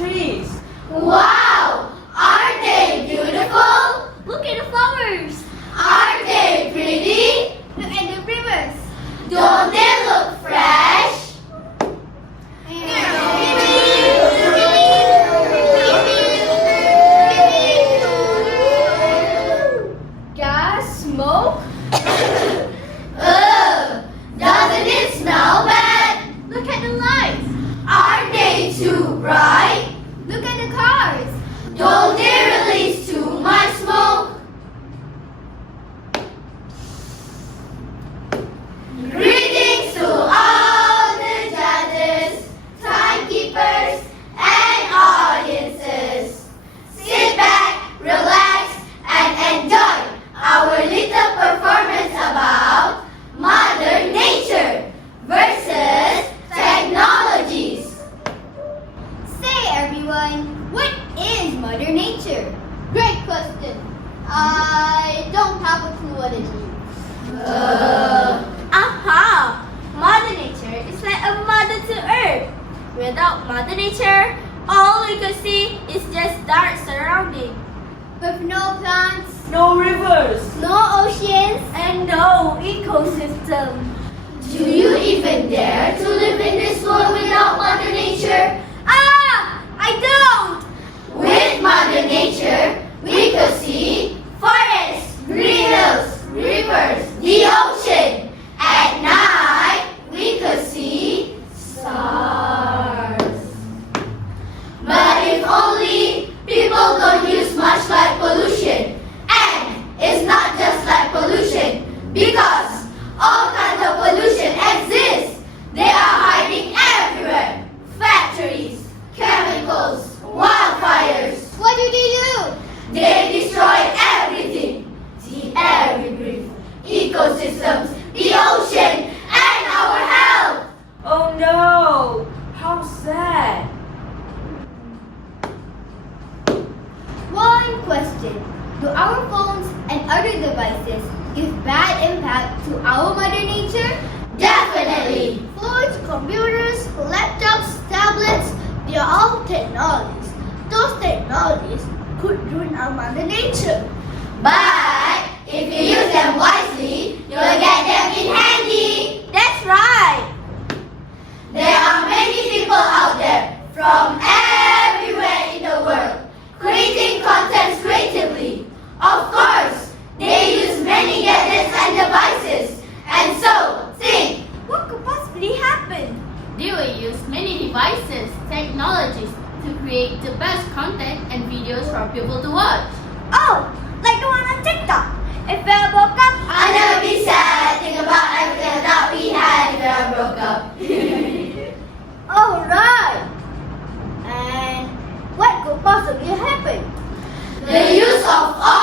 trees. Wow! Aren't they beautiful? Look at the flowers. Aren't they pretty? Look at the rivers. Don't they look fresh? Gas, smoke. Ugh! Doesn't it smell bad? Look at the lights. Aren't they too bright? Look at the cars. Don't they release too much smoke? Greetings to all the judges, timekeepers, and audiences. Sit back, relax, and enjoy our little performance about Mother Nature versus technologies. Say everyone, what is Mother Nature? Great question. I don't have a clue what it is. Aha! Mother Nature is like a mother to earth. Without Mother Nature, all we could see is just dark surrounding. With no plants, No rivers. no oceans, and no ecosystem. Do you even dare to live in this world without Mother Nature? Ah! I don't! With Mother Nature, we could see forests, green hills, rivers, the ocean. At night, we could see stars. But if only people don't use much light pollution. And it's not just light pollution, because all kinds of pollution exist. They are hiding everywhere. Factories, chemicals, wildfires. What do they do? They destroy everything. The air we breathe, ecosystems, the ocean, and our health. Oh no! How sad! One question. Do our phones and other devices give bad impact to our Mother Nature? Definitely. Phones, computers, laptops, tablets, they are all technologies. Those technologies could ruin our Mother Nature. But if you use them wisely, you'll get them in handy. That's right. There are many people out there from everywhere in the world creating content creatively. Of course, they use many gadgets and devices. And so, think, What could possibly happen? They will use many devices, technologies to create the best content and videos for people to watch. Oh, like the one on TikTok. If I woke up, I'll never be sad. Think about everything that we had if I broke up. all right. And what could possibly happen? The use of all